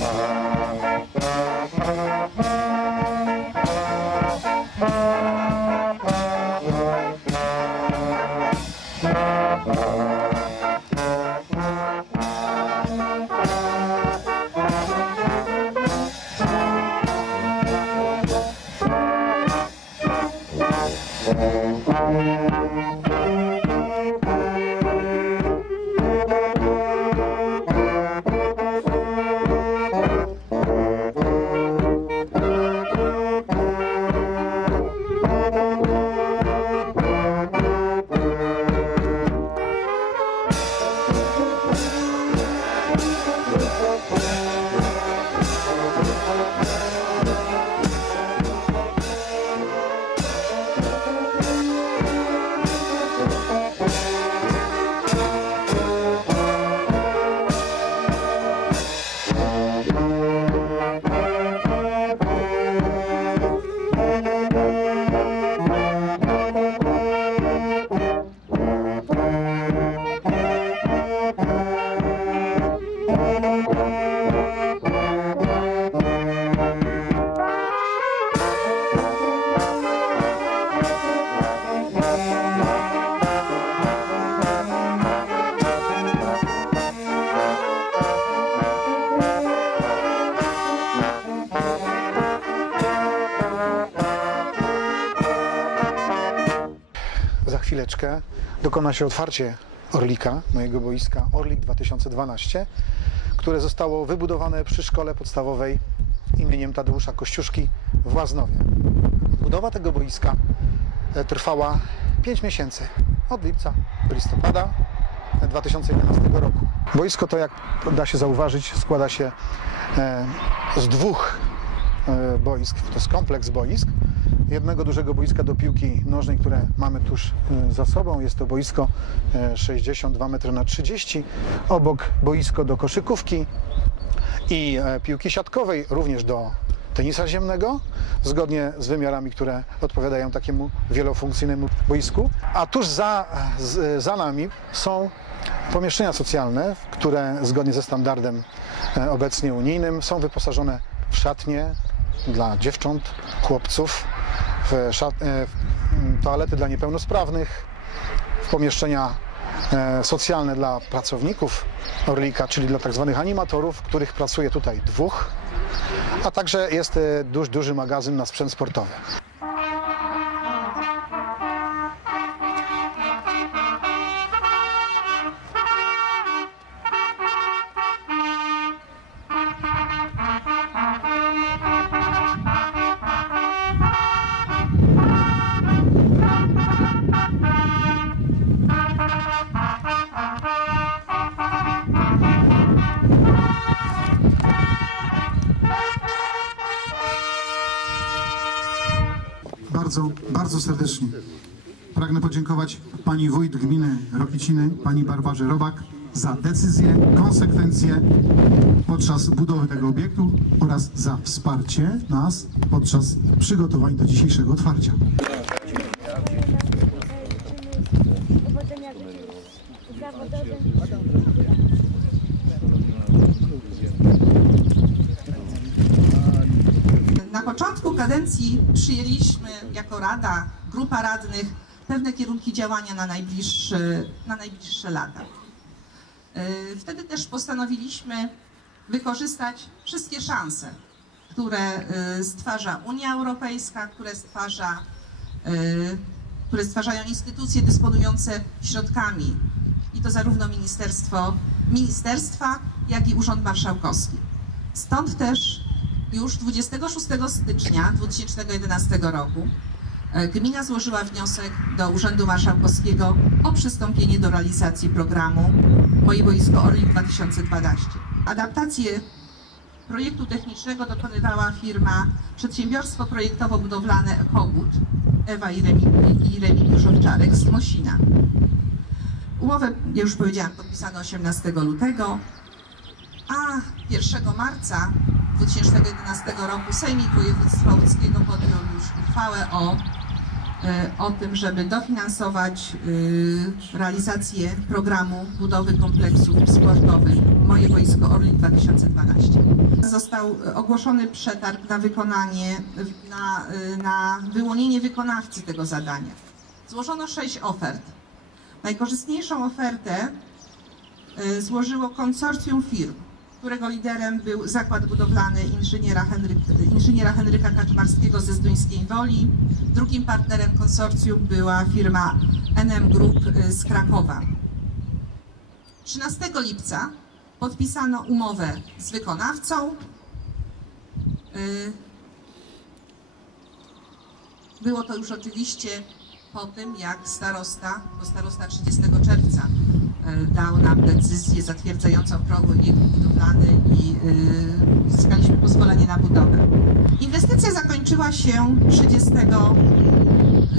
Za dokona się otwarcie Orlika, mojego boiska Orlik 2012, które zostało wybudowane przy szkole podstawowej imieniem Tadeusza Kościuszki w Łaznowie. Budowa tego boiska e, trwała 5 miesięcy, od lipca do listopada 2011 roku. Boisko to, jak da się zauważyć, składa się e, z dwóch e, boisk, to jest kompleks boisk. Jednego dużego boiska do piłki nożnej, które mamy tuż e, za sobą. Jest to boisko e, 62 m na 30 Obok boisko do koszykówki i e, piłki siatkowej, również do tenisa ziemnego, zgodnie z wymiarami, które odpowiadają takiemu wielofunkcyjnemu boisku. A tuż za, za nami są pomieszczenia socjalne, które zgodnie ze standardem e, obecnie unijnym są wyposażone w szatnie dla dziewcząt, chłopców, w, e, w mm, toalety dla niepełnosprawnych, w pomieszczenia e, socjalne dla pracowników Orlika, czyli dla tak zwanych animatorów, których pracuje tutaj dwóch, a także jest e, duż, duży magazyn na sprzęt sportowy. Bardzo, bardzo serdecznie pragnę podziękować pani wójt gminy Rokiciny, pani Barbarze Robak za decyzję, konsekwencje podczas budowy tego obiektu oraz za wsparcie nas podczas przygotowań do dzisiejszego otwarcia. Na początku kadencji przyjęliśmy jako Rada, grupa radnych, pewne kierunki działania na najbliższe, na najbliższe lata. Yy, Wtedy też postanowiliśmy wykorzystać wszystkie szanse, które yy, stwarza Unia Europejska, które stwarza, yy, które stwarzają instytucje dysponujące środkami i to zarówno ministerstwo, ministerstwa, jak i Urząd Marszałkowski. Stąd też już 26 stycznia 2011 roku e, gmina złożyła wniosek do Urzędu Marszałkowskiego o przystąpienie do realizacji programu Moje Boisko Orlik 2012. Adaptację projektu technicznego dokonywała firma Przedsiębiorstwo Projektowo-Budowlane Ekobud Ewa i Remi- i Remigiusz Owczarek z Mosina. Umowę, ja już powiedziałam, podpisano 18 lutego, a 1 marca 2011 roku Sejmik Województwa Łódzkiego podjął już uchwałę o, e, o tym, żeby dofinansować e, realizację programu budowy kompleksów sportowych Moje Wojsko Orlik 2012. Został ogłoszony przetarg na wykonanie, na, e, na wyłonienie wykonawcy tego zadania. Złożono sześć ofert. Najkorzystniejszą ofertę złożyło konsorcjum firm, którego liderem był zakład budowlany inżyniera, Henryk, inżyniera Henryka Kaczmarskiego ze Zduńskiej Woli. Drugim partnerem konsorcjum była firma NM Group y, z Krakowa. 13 lipca podpisano umowę z wykonawcą. Y, Było to już oczywiście po tym, jak starosta, bo starosta 30 czerwca dał nam decyzję zatwierdzającą projekt budowlany i e, uzyskaliśmy pozwolenie na budowę. Inwestycja zakończyła się 30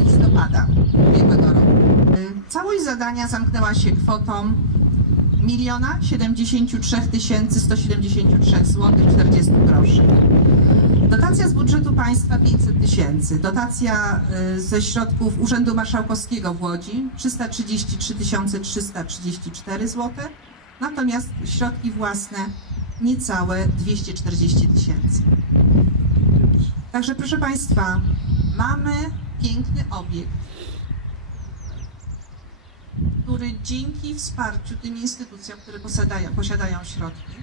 listopada ubiegłego roku. E, Całość zadania zamknęła się kwotą 1 73 173 zł 40 groszy. Dotacja z budżetu państwa 500 tysięcy. Dotacja y, ze środków Urzędu Marszałkowskiego w Łodzi 333 334 zł. Natomiast środki własne niecałe 240 tysięcy. Także proszę Państwa, mamy piękny obiekt, który dzięki wsparciu tym instytucjom, które posiadają, posiadają środki,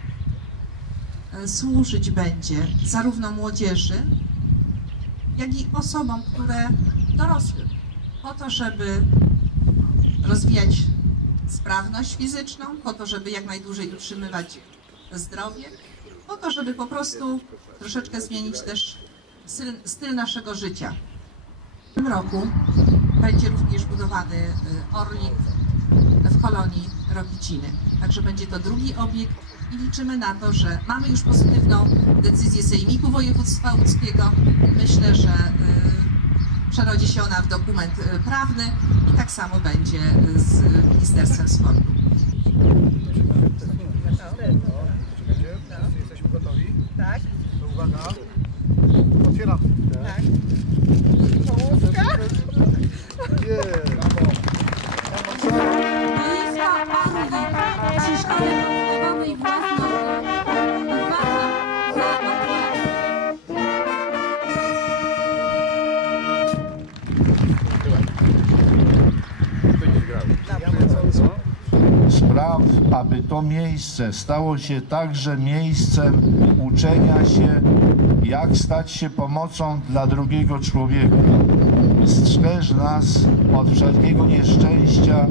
służyć będzie zarówno młodzieży, jak i osobom, które dorosły, po to, żeby rozwijać sprawność fizyczną, po to, żeby jak najdłużej utrzymywać zdrowie, po to, żeby po prostu troszeczkę zmienić też styl, naszego życia. W tym roku będzie również budowany y, Orlik w kolonii Rokiciny. Także będzie to drugi obiekt i liczymy na to, że mamy już pozytywną decyzję Sejmiku Województwa Łódzkiego. Myślę, że y, przerodzi się ona w dokument y, prawny i tak samo będzie y, z Ministerstwem Sportu. Czekajcie, jesteśmy gotowi. Tak. To uwaga. Otwieram. Tak. Nie. Boiska aby to miejsce stało się także miejscem uczenia się, jak stać się pomocą dla drugiego człowieka. Strzeż nas od wszelkiego nieszczęścia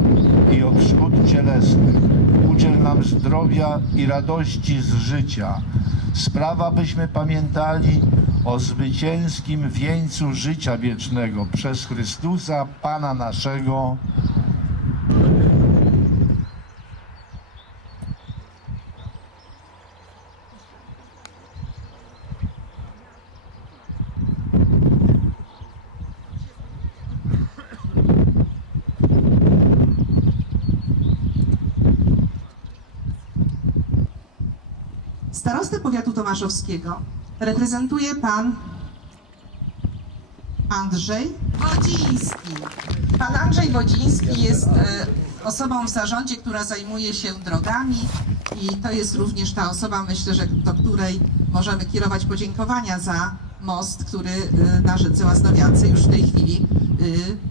i od szkód cielesnych. Udziel nam zdrowia i radości z życia. Sprawa, byśmy pamiętali o zwycięskim wieńcu życia wiecznego przez Chrystusa, Pana naszego. Starostę powiatu tomaszowskiego reprezentuje pan Andrzej Wodziński. Pan Andrzej Wodziński jest e, osobą w zarządzie, która zajmuje się drogami i to jest również ta osoba, myślę, że do której możemy kierować podziękowania za most, który e, na rzece Łaznowiance już w tej chwili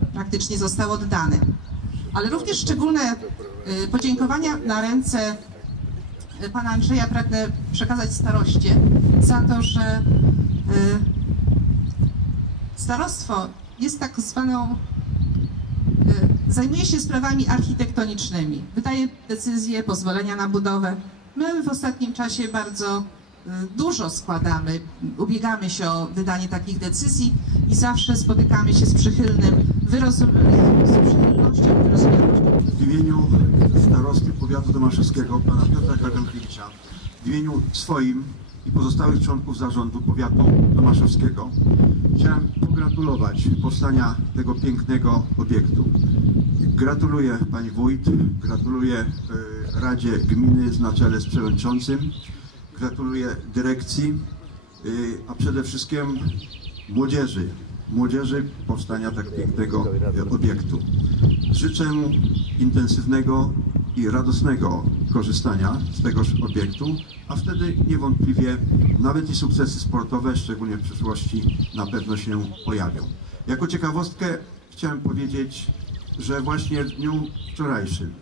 e, praktycznie został oddany. Ale również szczególne podziękowania na ręce pana Andrzeja pragnę przekazać staroście za to, że y, starostwo jest tak zwaną, y, zajmuje się sprawami architektonicznymi. Wydaje decyzje, pozwolenia na budowę. My w ostatnim czasie bardzo y, dużo składamy, ubiegamy się o wydanie takich decyzji i zawsze spotykamy się z przychylnym wyrozumieniem, z przychylnością i wyrozumiałością. W imieniu starosty powiatu tomaszewskiego, pana Piotra Kagankiewicza, w imieniu swoim i pozostałych członków zarządu powiatu tomaszewskiego chciałem pogratulować powstania tego pięknego obiektu. Gratuluję Pani Wójt, gratuluję e, Radzie Gminy na czele z Przewodniczącym, gratuluję dyrekcji, e, a przede wszystkim młodzieży, młodzieży powstania tak pięknego obiektu. Życzę intensywnego i radosnego korzystania z tegoż obiektu, a wtedy niewątpliwie nawet i sukcesy sportowe, szczególnie w przyszłości, na pewno się pojawią. Jako ciekawostkę chciałem powiedzieć, że właśnie w dniu wczorajszym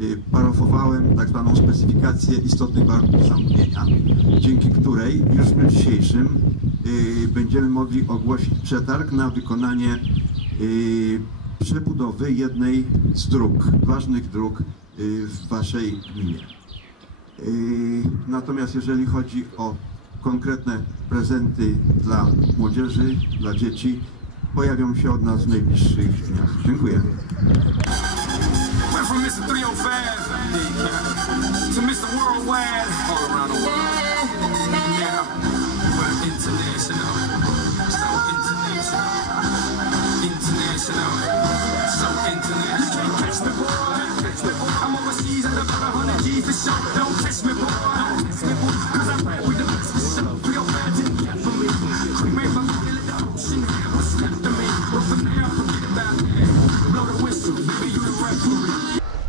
y, parafowałem tak zwaną specyfikację istotnych warunków zamówienia, dzięki której już w dniu dzisiejszym będziemy mogli ogłosić przetarg na wykonanie y, przebudowy jednej z dróg, ważnych dróg y, w Waszej gminie. Y, Natomiast jeżeli chodzi o konkretne prezenty dla młodzieży, dla dzieci, pojawią się od nas w najbliższych dniach. Dziękuję. From Mr. 305 to Mr. Worldwide.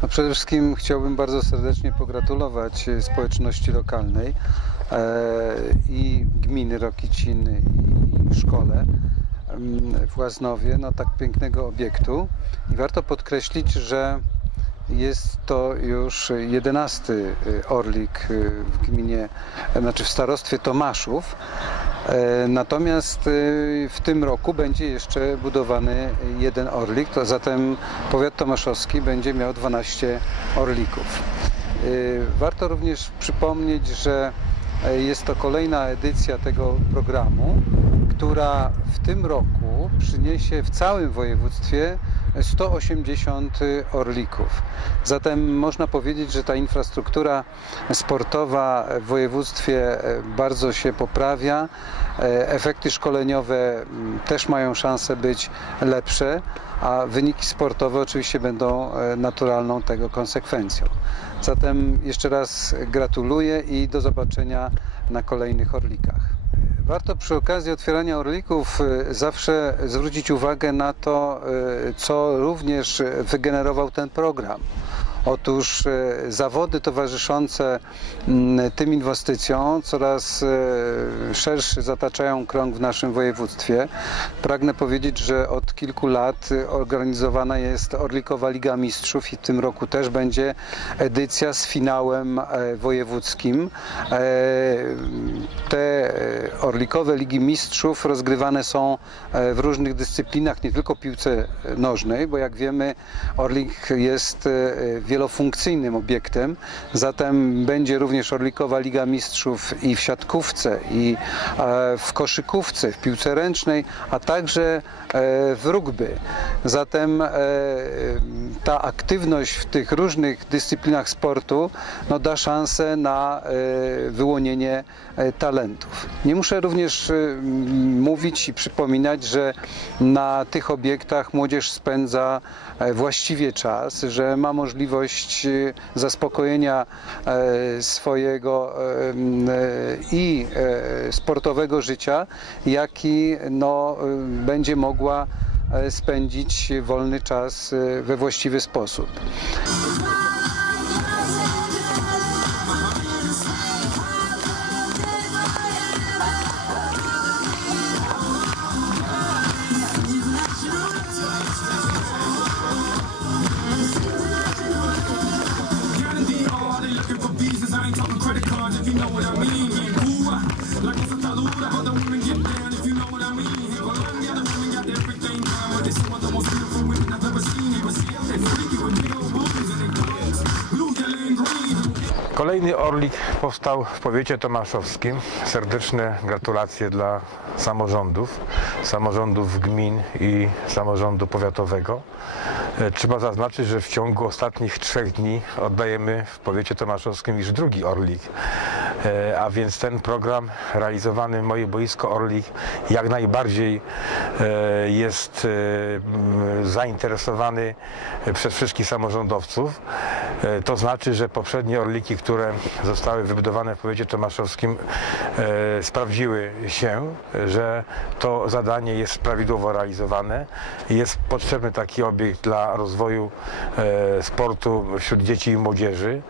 No przede wszystkim chciałbym bardzo serdecznie pogratulować e, społeczności lokalnej e, i gminy Rokiciny i, szkole em, w Łaznowie, no tak pięknego obiektu. I warto podkreślić, że jest to już jedenasty e, Orlik e, w gminie, znaczy w starostwie Tomaszów. E, Natomiast e, w tym roku będzie jeszcze budowany jeden orlik, to zatem powiat tomaszowski będzie miał 12 orlików. E, Warto również przypomnieć, że e, jest to kolejna edycja tego programu, która w tym roku przyniesie w całym województwie 180 orlików. Zatem można powiedzieć, że ta infrastruktura sportowa w województwie e, bardzo się poprawia. E, Efekty szkoleniowe m, też mają szansę być lepsze, a wyniki sportowe oczywiście będą e, naturalną tego konsekwencją. Zatem jeszcze raz gratuluję i do zobaczenia na kolejnych orlikach. Warto przy okazji otwierania orlików y, zawsze zwrócić uwagę na to, y, co również wygenerował ten program. Otóż y, zawody towarzyszące mm, tym inwestycjom coraz y, szerszy zataczają krąg w naszym województwie. Pragnę powiedzieć, że od kilku lat organizowana jest Orlikowa Liga Mistrzów i w tym roku też będzie edycja z finałem e, wojewódzkim. E, Te e, Orlikowe Ligi Mistrzów rozgrywane są e, w różnych dyscyplinach, nie tylko piłce nożnej, bo jak wiemy Orlik jest e, wielofunkcyjnym obiektem, zatem będzie również Orlikowa Liga Mistrzów i w siatkówce, i e, w koszykówce, w piłce ręcznej, a także e, w rugby. Zatem e, ta aktywność w tych różnych dyscyplinach sportu no, da szansę na wyłonienie talentów. Nie muszę również mówić i przypominać, że na tych obiektach młodzież spędza właściwie czas, że ma możliwość e, zaspokojenia e, swojego e, e, i sportowego życia, jak i no, e, będzie mogła spędzić wolny czas we właściwy sposób. Kolejny Orlik powstał w powiecie tomaszowskim. Serdeczne gratulacje dla samorządów, samorządów gmin i samorządu powiatowego. E, Trzeba zaznaczyć, że w ciągu ostatnich trzech dni oddajemy w powiecie tomaszowskim już drugi Orlik. E, A więc ten program realizowany Moje Boisko Orlik jak najbardziej e, jest zainteresowany przez wszystkich samorządowców. To znaczy, że poprzednie Orliki, które zostały wybudowane w powiecie tomaszowskim sprawdziły się, że to zadanie jest prawidłowo realizowane. Jest potrzebny taki obiekt dla rozwoju e, sportu wśród dzieci i młodzieży.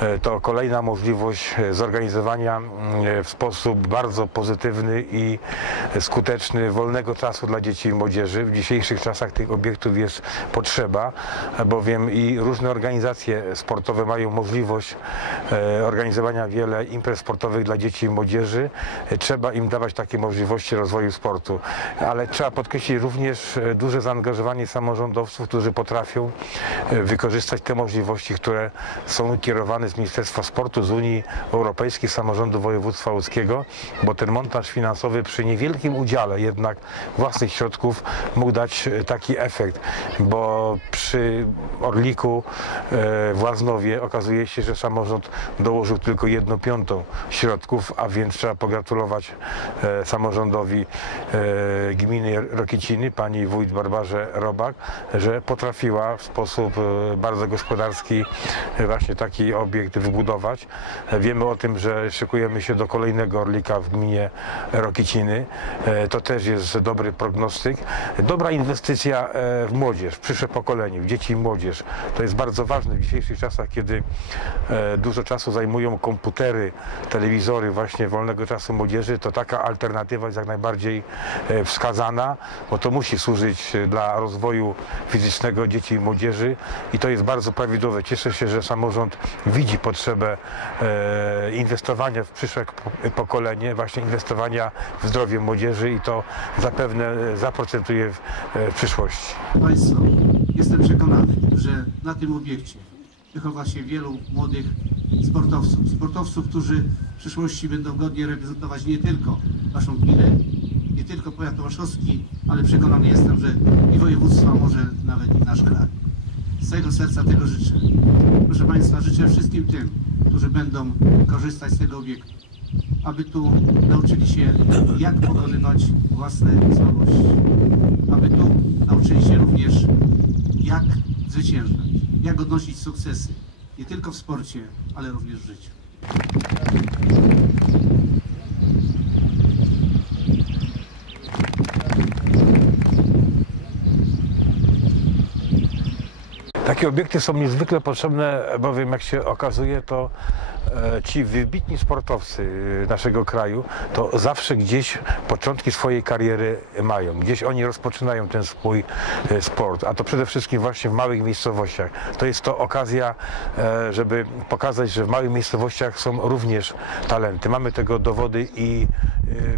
E, To kolejna możliwość e, zorganizowania w sposób bardzo pozytywny i skuteczny wolnego czasu dla dzieci i młodzieży. W dzisiejszych czasach tych obiektów jest potrzeba, bowiem i różne organizacje sportowe mają możliwość organizowania wiele imprez sportowych dla dzieci i młodzieży. Trzeba im dawać takie możliwości rozwoju sportu, ale trzeba podkreślić również duże zaangażowanie samorządowców, którzy potrafią e, wykorzystać te możliwości, które są kierowane z Ministerstwa Sportu, z Unii Europejskiej, samorządu województwa łódzkiego, bo ten montaż finansowy przy niewielkim udziale jednak własnych środków mógł dać e, taki efekt, bo przy Orliku e, w Łaznowie okazuje się, że samorząd dołożył tylko jedną piątą środków, a więc trzeba pogratulować samorządowi gminy Rokiciny, pani wójt Barbarze Robak, że potrafiła w sposób e, bardzo gospodarski e, właśnie taki obiekt wybudować. E, Wiemy o tym, że szykujemy się do kolejnego Orlika w gminie Rokiciny. To też jest dobry prognostyk. Dobra inwestycja w młodzież, w przyszłe pokolenie, w dzieci i młodzież. To jest bardzo ważne w dzisiejszych czasach, kiedy dużo czasu zajmują komputery, telewizory właśnie wolnego czasu młodzieży, to taka alternatywa jest jak najbardziej wskazana, bo to musi służyć dla rozwoju fizycznego dzieci i młodzieży i to jest bardzo prawidłowe. Cieszę się, że samorząd widzi potrzebę e, inwestowania w przyszłe po- pokolenie, właśnie inwestowania w zdrowie młodzieży i to zapewne e, zaprocentuje w, e, w przyszłości. Państwo, jestem przekonany, że na tym obiekcie wychowa się wielu młodych sportowców. Sportowców, którzy w przyszłości będą godnie reprezentować nie tylko naszą gminę, nie tylko powiat tomaszowski, ale przekonany jestem, że i województwa, może nawet i nasz kraj. Z całego serca tego życzę. Proszę Państwa, życzę wszystkim tym, którzy będą korzystać z tego obiektu, aby tu nauczyli się, jak pokonywać własne słabości. Aby tu nauczyli się również, jak zwyciężać, jak odnosić sukcesy, nie tylko w sporcie, ale również w życiu. Takie obiekty są niezwykle potrzebne, bowiem jak się okazuje, to ci wybitni sportowcy e, naszego kraju to zawsze gdzieś początki swojej kariery mają. Gdzieś oni rozpoczynają ten swój e, sport, a to przede wszystkim właśnie w małych miejscowościach. To jest to okazja, e, żeby pokazać, że w małych miejscowościach są również talenty. Mamy tego dowody i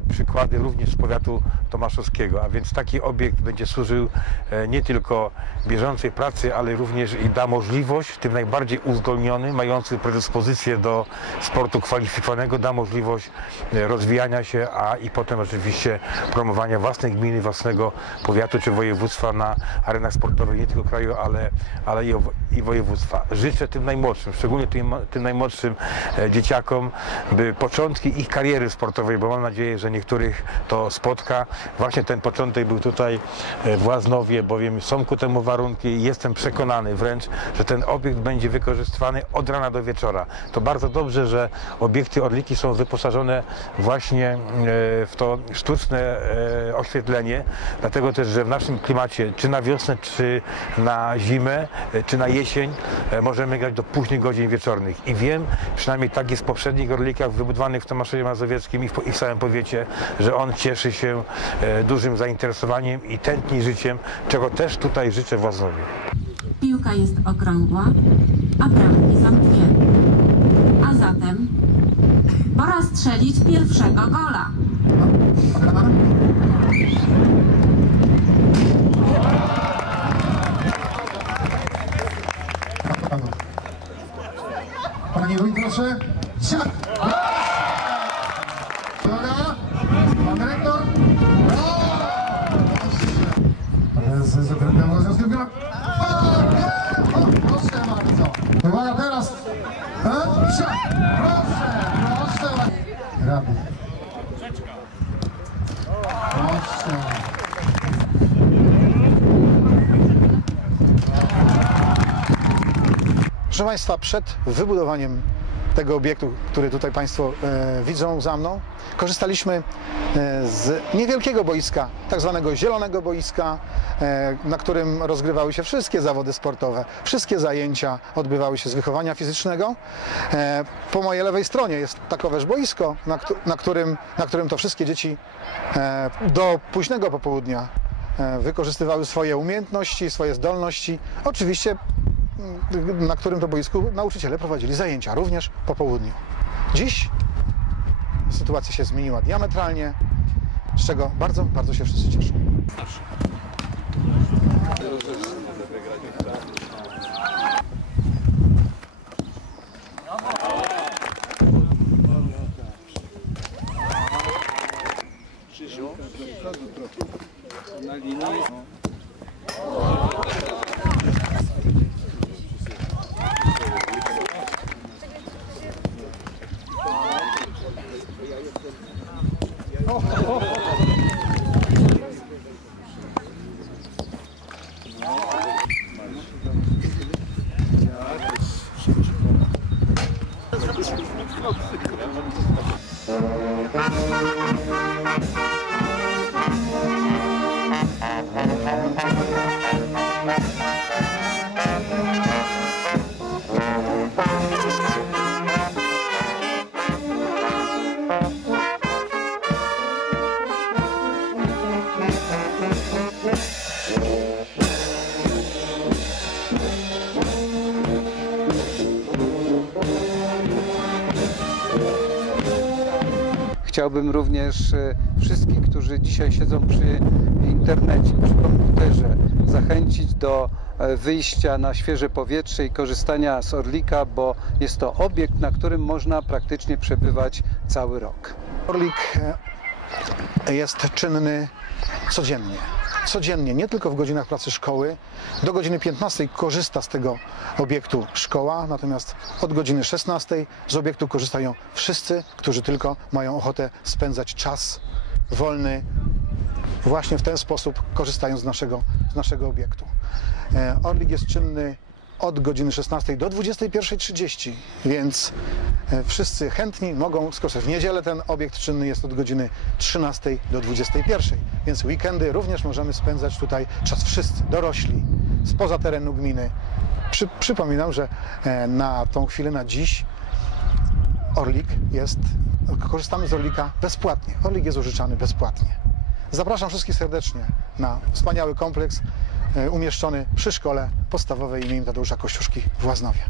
e, przykłady również z powiatu tomaszowskiego, a więc taki obiekt będzie służył e, nie tylko bieżącej pracy, ale również i da możliwość tym najbardziej uzdolnionym, mającym predyspozycję do sportu kwalifikowanego, da możliwość e, rozwijania się, a i potem oczywiście promowania własnej gminy, własnego powiatu czy województwa na arenach sportowych nie tylko kraju, ale, ale i, i województwa. Życzę tym najmłodszym, szczególnie tym, tym najmłodszym e, dzieciakom, by początki ich kariery sportowej, bo mam nadzieję, że niektórych to spotka, właśnie ten początek był tutaj e, w Łaznowie, bowiem są ku temu warunki jestem przekonany wręcz, że ten obiekt będzie wykorzystywany od rana do wieczora. To bardzo dobrze, że obiekty Orliki są wyposażone właśnie e, w to sztuczne e, oświetlenie, dlatego też, że w naszym klimacie, czy na wiosnę, czy na zimę, e, czy na jesień, możemy grać do późnych godzin wieczornych. I wiem, przynajmniej tak jest w poprzednich Orlikach wybudowanych w Tomaszowie Mazowieckim i w, i w całym powiecie, że on cieszy się dużym zainteresowaniem i tętni życiem, czego też tutaj życzę Właznowi. Piłka jest okrągła, a bramki zatem pora strzelić pierwszego gola. Panie wójt, proszę. Siak! Uwaga! Pan dyrektor! Brawo! Prezes Okręgowego Związku Piłkarza. Uwaga teraz! E, sia. Proszę, proszę! Rady. Proszę. Proszę Państwa, przed wybudowaniem tego obiektu, który tutaj Państwo e, widzą za mną, korzystaliśmy e, z niewielkiego boiska, tak zwanego zielonego boiska, na którym rozgrywały się wszystkie zawody sportowe, wszystkie zajęcia odbywały się z wychowania fizycznego. E, po mojej lewej stronie jest takoweż boisko, na, któ- na, którym, na którym to wszystkie dzieci e, do późnego popołudnia e, wykorzystywały swoje umiejętności, swoje zdolności. Oczywiście na którym to boisku nauczyciele prowadzili zajęcia, również po południu. Dziś sytuacja się zmieniła diametralnie, z czego bardzo, bardzo się wszyscy cieszą. Thank you. Chciałbym również e, wszystkich, którzy dzisiaj siedzą przy internecie, przy komputerze, zachęcić do e, wyjścia na świeże powietrze i korzystania z Orlika, bo jest to obiekt, na którym można praktycznie przebywać cały rok. Orlik e, jest czynny codziennie. Codziennie, nie tylko w godzinach pracy szkoły. Do godziny 15 korzysta z tego obiektu szkoła, natomiast od godziny 16 z obiektu korzystają wszyscy, którzy tylko mają ochotę spędzać czas wolny właśnie w ten sposób, korzystając z naszego, z naszego obiektu. E, Orlik jest czynny od godziny 16 do 21.30, więc e, wszyscy chętni mogą skorzystać. W niedzielę ten obiekt czynny jest od godziny 13 do 21, więc weekendy również możemy spędzać tutaj czas wszyscy, dorośli, spoza terenu gminy. Przy, przypominam, że e, na tą chwilę, na dziś Orlik jest, korzystamy z Orlika bezpłatnie. Orlik jest użyczany bezpłatnie. Zapraszam wszystkich serdecznie na wspaniały kompleks e, umieszczony przy szkole podstawowej im. Tadeusza Kościuszki w Łaznowie.